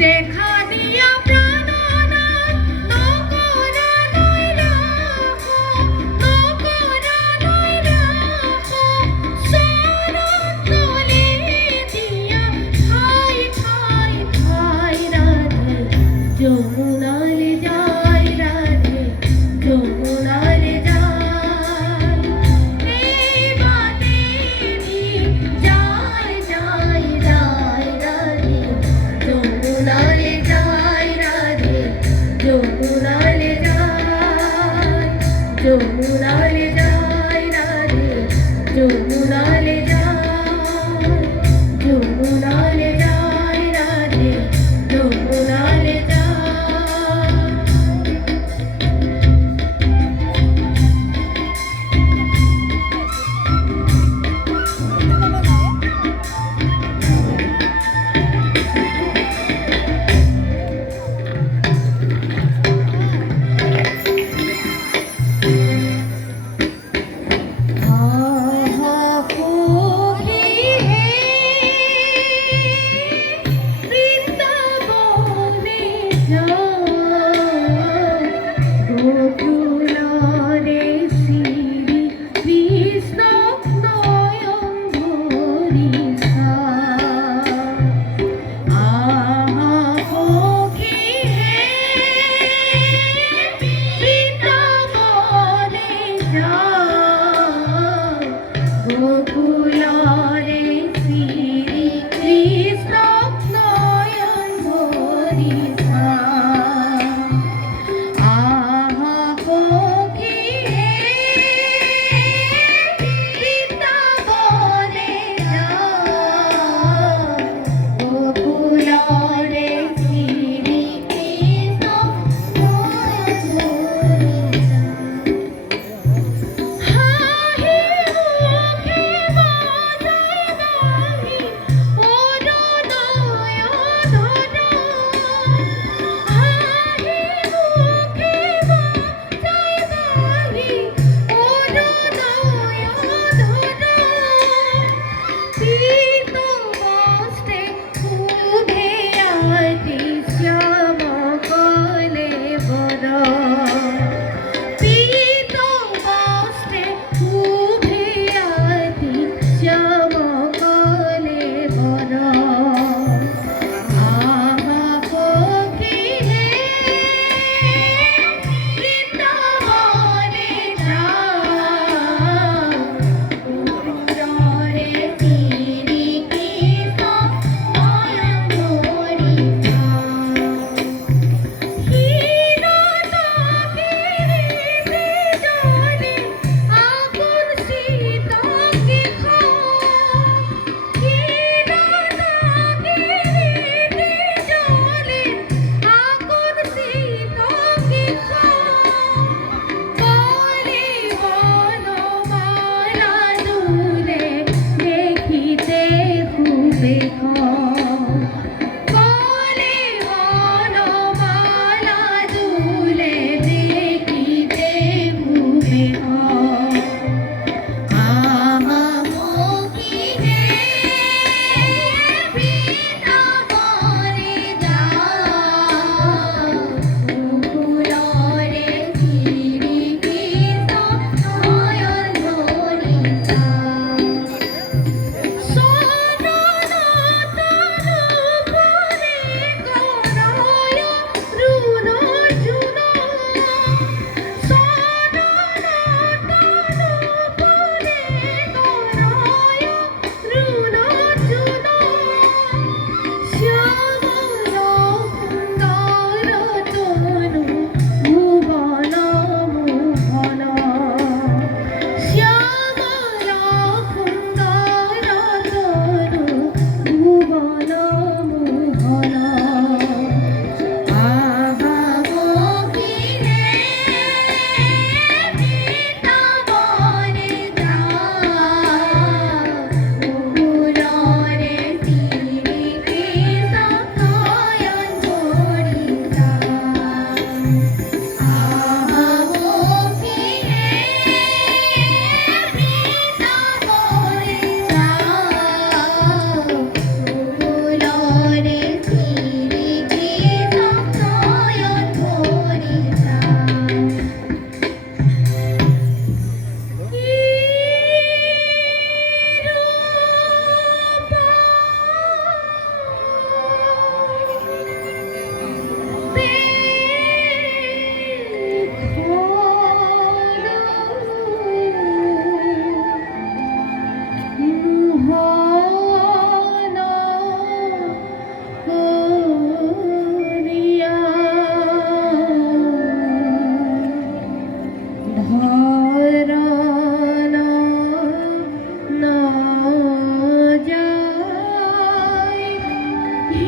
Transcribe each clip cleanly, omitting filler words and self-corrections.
দেখা দিয়া প্রাণনাথ নকরা নয় রাখো, নকরা নয় রাখো, শরণ তুলে দিয়া খাই খাই খাই রাধে যমুনার যায়, রাধে যমুনার যায়। এই বাদে যায় যায় যায় রাধে যমুনার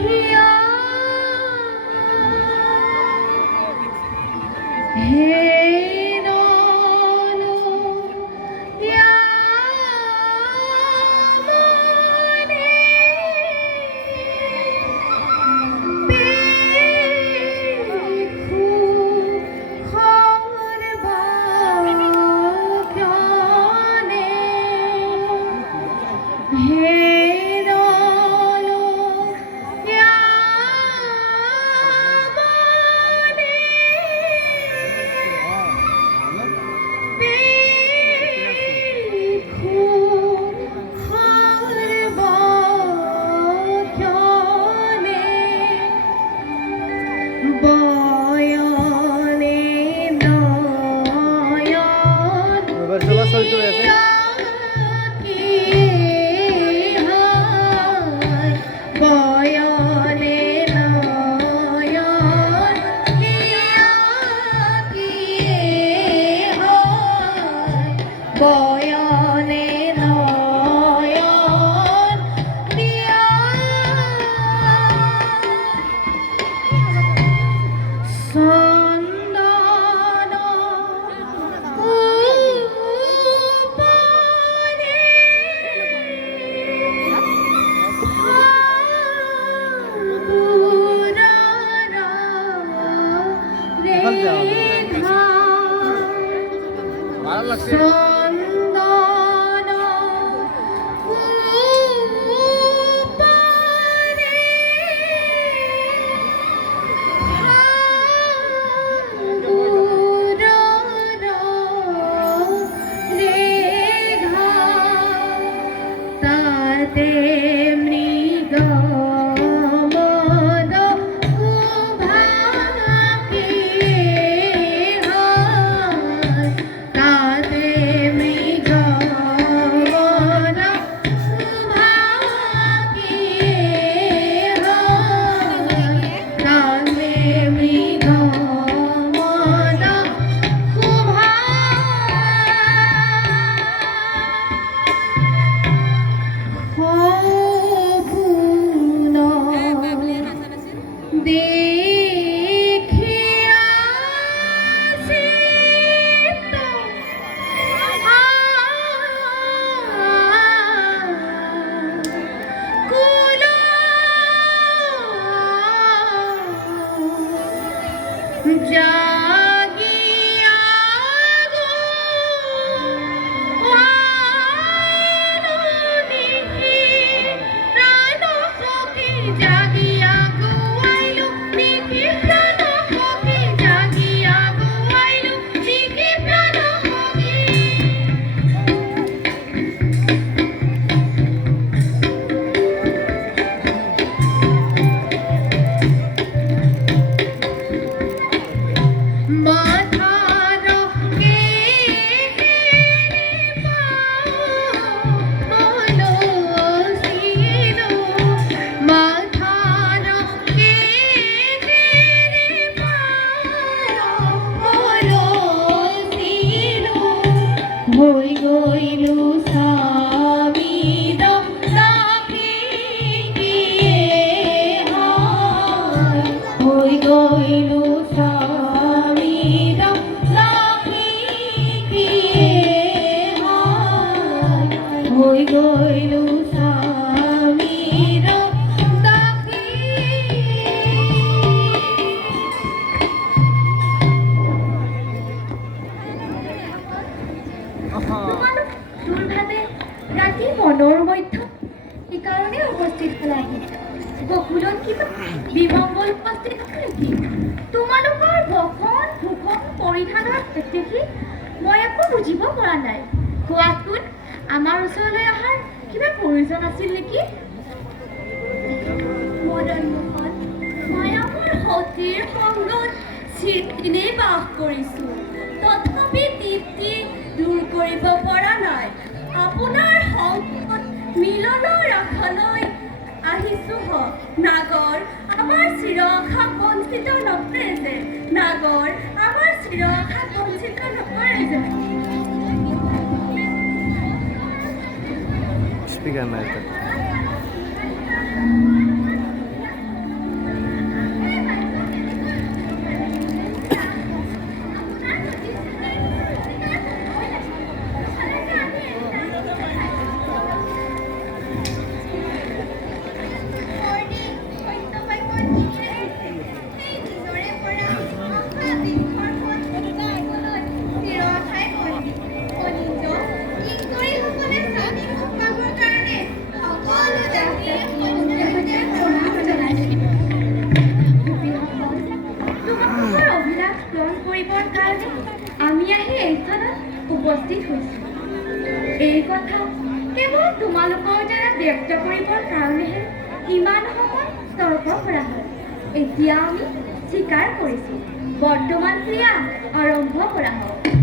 হিয়া হেরলো ইয়ামনে বেখু খরবাক্যনে হেরলো ইয়ামনে বেখু খরবাক্যনে বয়নে নয়ন এবার চলাচল চলে আছে কি হয় বয়নে নয়ন কি হয় বয়নে নয়ন দিয়া চন্দন উপরে ভাল যাও। রেখা ভালো লাগছে চন্দন উপরে রেখা তাতে মৃগ মদ উভাকি হয় তাতে মৃগ মদ উভাকি হয় তাতে মৃগ মদ খবুন দেখিয়া চিত্ত কুল জাগিয়া গো জাগিয়া গুয়াইলো নিকি প্রাণ সখী জাগিয়া গুয়াইলো নিকি প্রাণ সখী মাথার বলো ছিল মাথার বলো ছিল হই গইলু সাবিদ তাকে গিয়ে হয় হই গইলু সাবিদ তাকে গিয়ে হয় হই গইলু সাবিদ তাকে তোমালোক দুৰ্ভাৱে ৰাতি মনৰ মধ্য সেইকাৰণে উপস্থিত হলাহি বকুলত কিবা বিমংগল উপস্থিত হ'ল নেকি তোমালোকৰ বসন ভূষণ পৰিধানৰ দেখি মই একো বুজিব পৰা নাই কোৱাচোন আমাৰ ওচৰলৈ অহাৰ কিবা প্ৰয়োজন আছিল নেকি মদন মোহন মই আমাৰ সতীৰ সংগত চিৰদিনেই বাস কৰিছোঁ তথাপি তৃপ্তি দূৰ কৰিব পৰা নাই আপোনাৰ সংগত মিলনৰ আশালৈ আহিছোঁ নাগৰ আমাৰ চিৰআশা বঞ্চিত নকৰে যে নাগৰ আমাৰ চিৰআশা বঞ্চিত নকৰে যে স্পিকার নাই কৰিবৰ কাৰণেহে ইমান সময় তৰ্ক কৰা হয়। এতিয়া আমি স্বীকাৰ কৰিছোঁ, বৰ্তমান ক্ৰিয়া আৰম্ভ কৰা হওক।